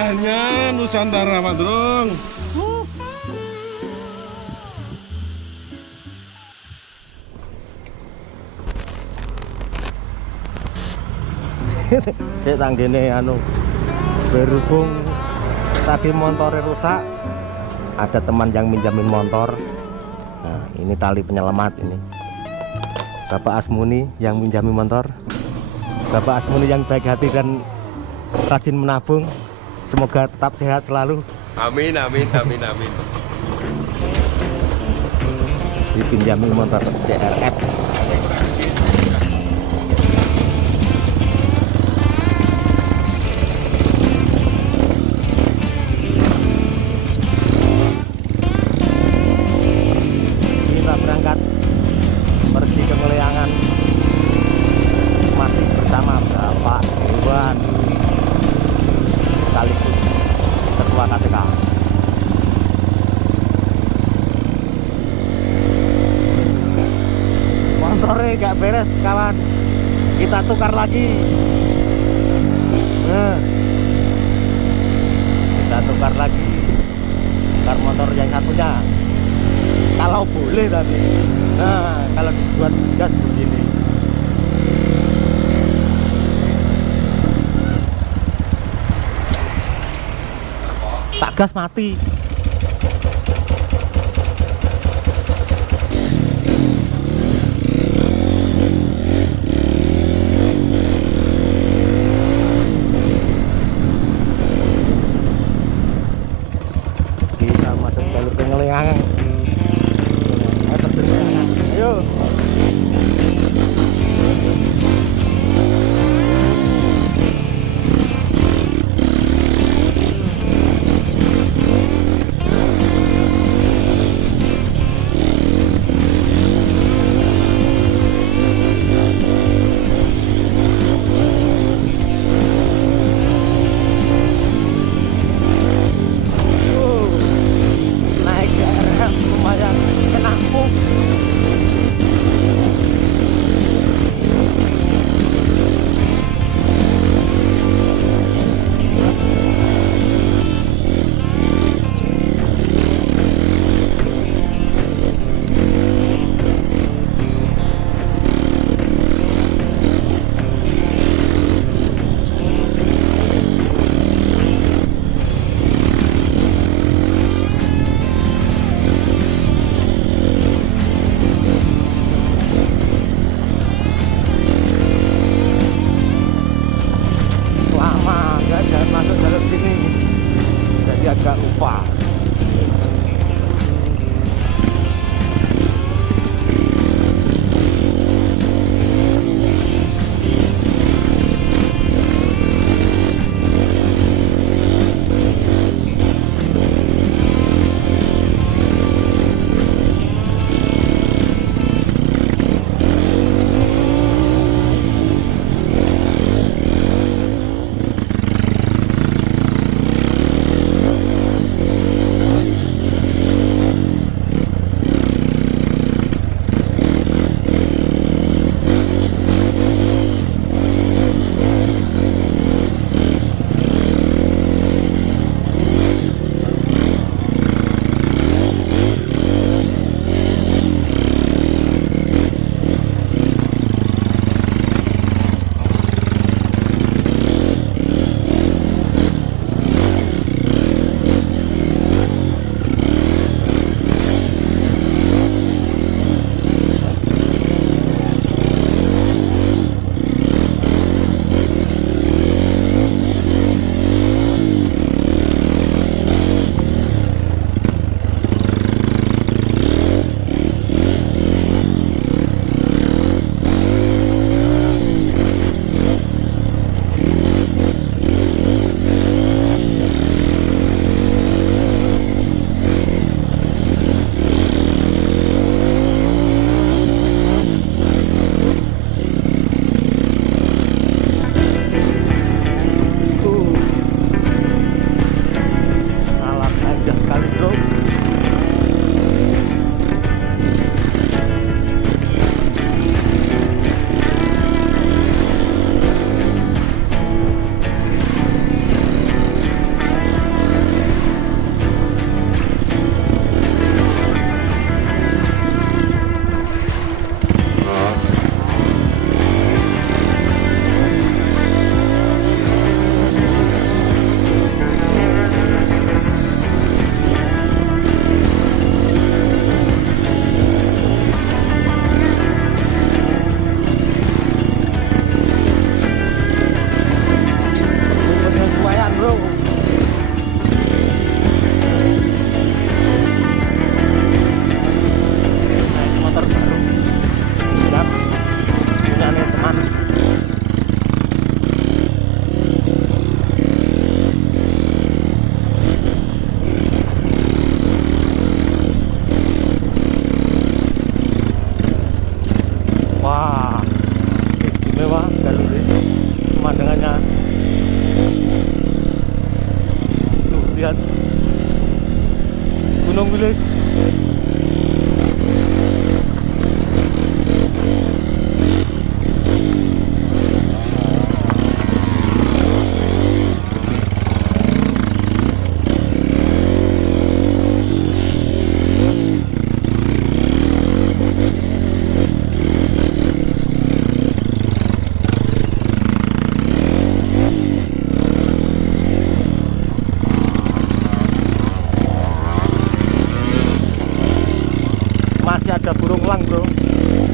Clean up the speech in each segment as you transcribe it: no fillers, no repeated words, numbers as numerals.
Indahnya Nusantara, Pak Drung. Cek tanggene anu berhubung tadi motornya rusak, ada teman yang minjamin motor. Nah, ini tali penyelamat ini. Bapak Asmuni yang minjami motor. Bapak Asmuni yang baik hati dan rajin menabung. Semoga tetap sehat selalu. Amin, amin, amin, amin. Dipinjami motor CRF. Kita berangkat pergi ke Meleangan masih bersama Bapak Iwan sekaligus Ketua KTK. Motornya gak beres kawan, kita tukar lagi. Kita tukar lagi, tukar motor yang satunya kalau boleh tapi. Nah, kalau dibuat gas begini. Tak gas mati. Kita masuk jalur Pengelengan. Ayo. lihat Gunung Wilis. Masih ada burung elang bro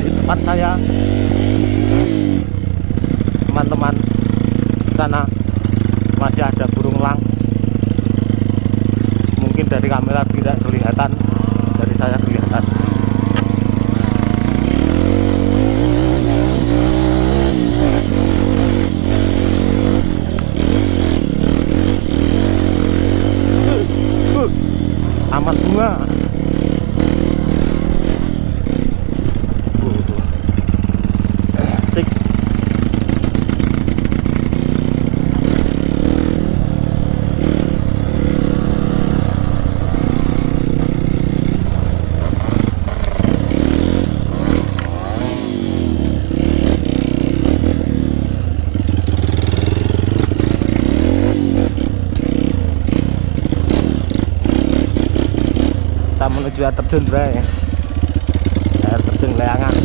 di tempat saya, teman-teman. Sana masih ada burung elang. Mungkin dari kamera tidak kelihatan, dari saya kelihatan. Taman bunga. Asik. Kita menuju air terjun bray, air terjun Leangan.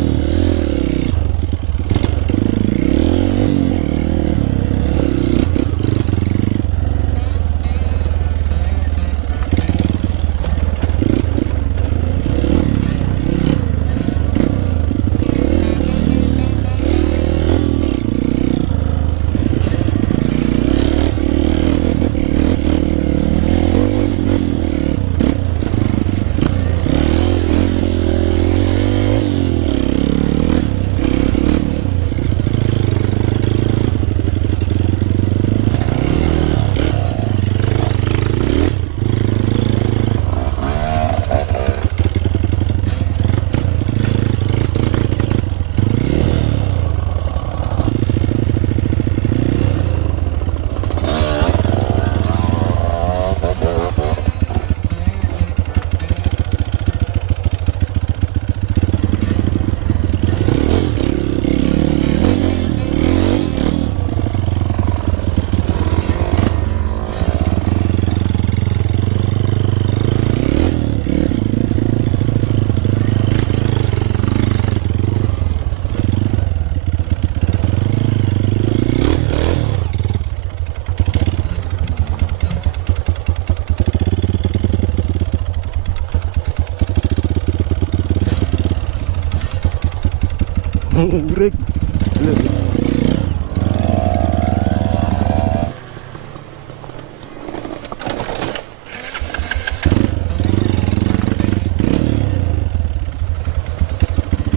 Urik.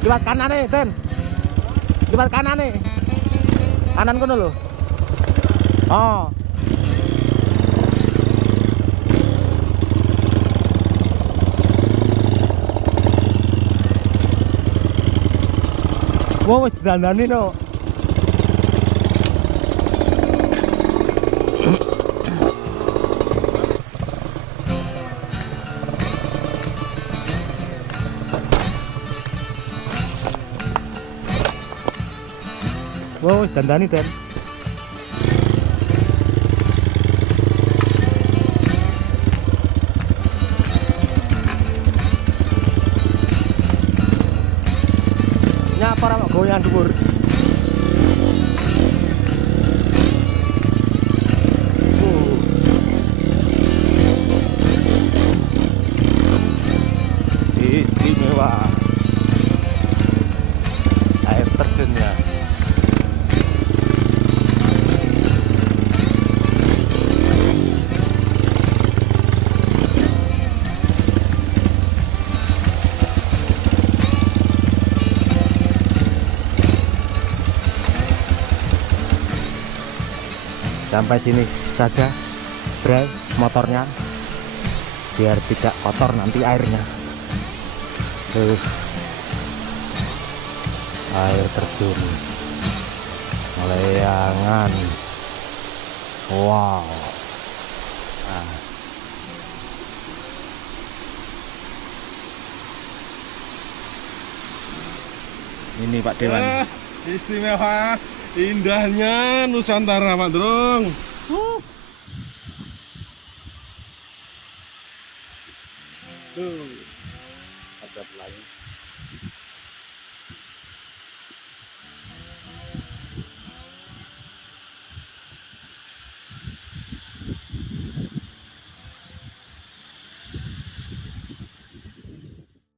Liwat kanan nih, Ten. Liwat kanan nih. Kanan kono lho. Oh. Wow, wis dandani no. Wow, wis dandani Ten. Para goyang dhuwur. Istimewa. Air terjunnya. Sampai sini saja bray motornya, biar tidak kotor nanti airnya. Air terjun Leangan. Wow. Nah. Ini Pak Dewan. Istimewa, indahnya Nusantara Pak Drung. Ada pelangi.